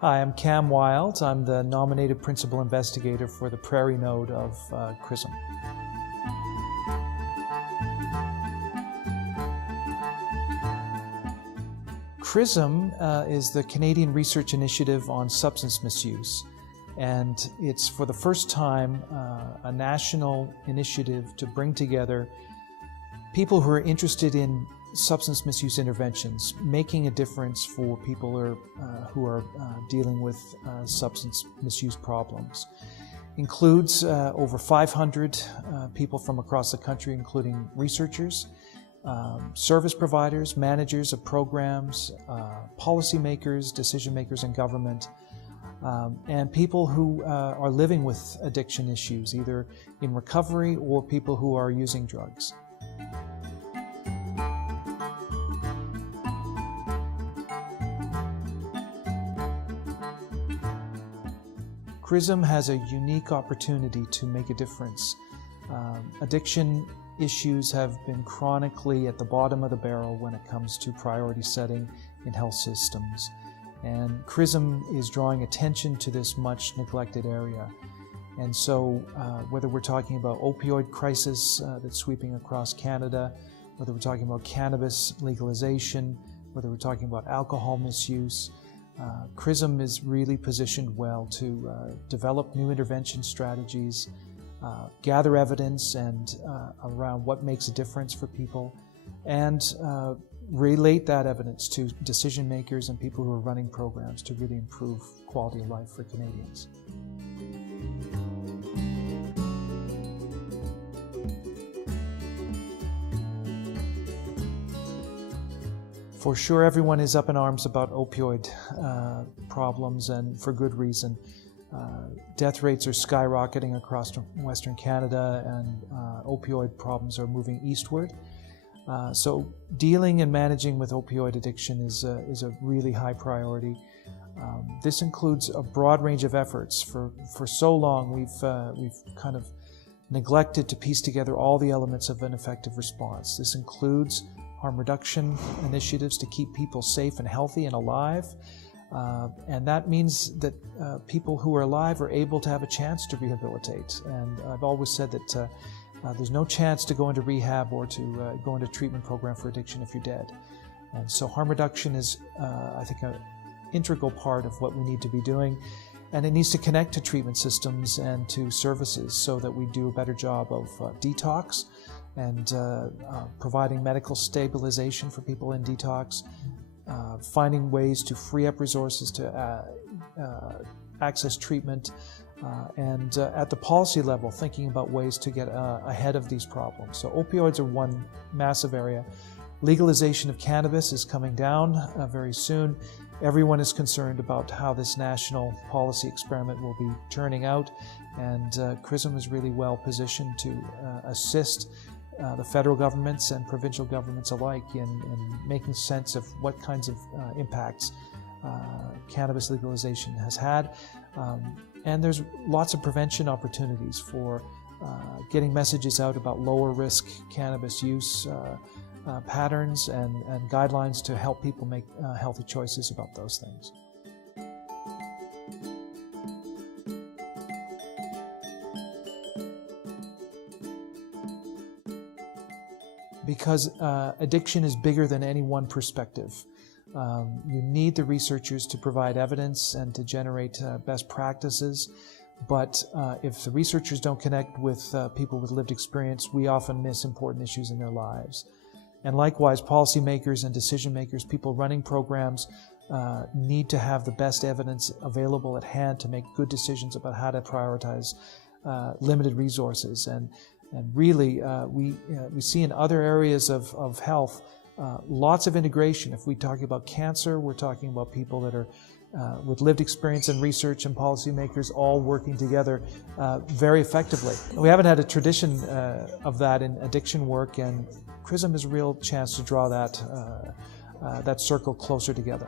Hi, I'm Cam Wild. I'm the nominated principal investigator for the Prairie node of CRISM. CRISM is the Canadian Research Initiative on Substance Misuse, and it's for the first time a national initiative to bring together people who are interested in substance misuse interventions, making a difference for people who are dealing with substance misuse problems. Includes over 500 people from across the country, including researchers, service providers, managers of programs, policymakers, decision makers in government, and people who are living with addiction issues, either in recovery or people who are using drugs. CRISM has a unique opportunity to make a difference. Addiction issues have been chronically at the bottom of the barrel when it comes to priority setting in health systems. And CRISM is drawing attention to this much neglected area. And so whether we're talking about opioid crisis that's sweeping across Canada, whether we're talking about cannabis legalization, whether we're talking about alcohol misuse, CRISM is really positioned well to develop new intervention strategies, gather evidence and around what makes a difference for people, and relate that evidence to decision makers and people who are running programs to really improve quality of life for Canadians. For sure, everyone is up in arms about opioid problems, and for good reason. Death rates are skyrocketing across Western Canada, and opioid problems are moving eastward. So dealing and managing with opioid addiction is a really high priority. This includes a broad range of efforts. For so long, we've kind of neglected to piece together all the elements of an effective response. This includes harm reduction initiatives to keep people safe and healthy and alive. And that means that people who are alive are able to have a chance to rehabilitate. And I've always said that there's no chance to go into rehab or to go into a treatment program for addiction if you're dead. And so harm reduction is, I think, an integral part of what we need to be doing. And it needs to connect to treatment systems and to services so that we do a better job of detox and providing medical stabilization for people in detox, finding ways to free up resources to access treatment, and at the policy level, thinking about ways to get ahead of these problems. So opioids are one massive area. Legalization of cannabis is coming down very soon. Everyone is concerned about how this national policy experiment will be turning out, and CRISM is really well positioned to assist the federal governments and provincial governments alike in making sense of what kinds of impacts cannabis legalization has had. And there's lots of prevention opportunities for getting messages out about lower risk cannabis use patterns and guidelines to help people make healthy choices about those things. Because addiction is bigger than any one perspective. You need the researchers to provide evidence and to generate best practices, but if the researchers don't connect with people with lived experience, we often miss important issues in their lives. And likewise, policymakers and decision makers, people running programs, need to have the best evidence available at hand to make good decisions about how to prioritize limited resources. And really, we see in other areas of health lots of integration. If we talk about cancer, we're talking about people that are with lived experience and research and policymakers all working together very effectively. We haven't had a tradition of that in addiction work, and CRISM is a real chance to draw that circle closer together.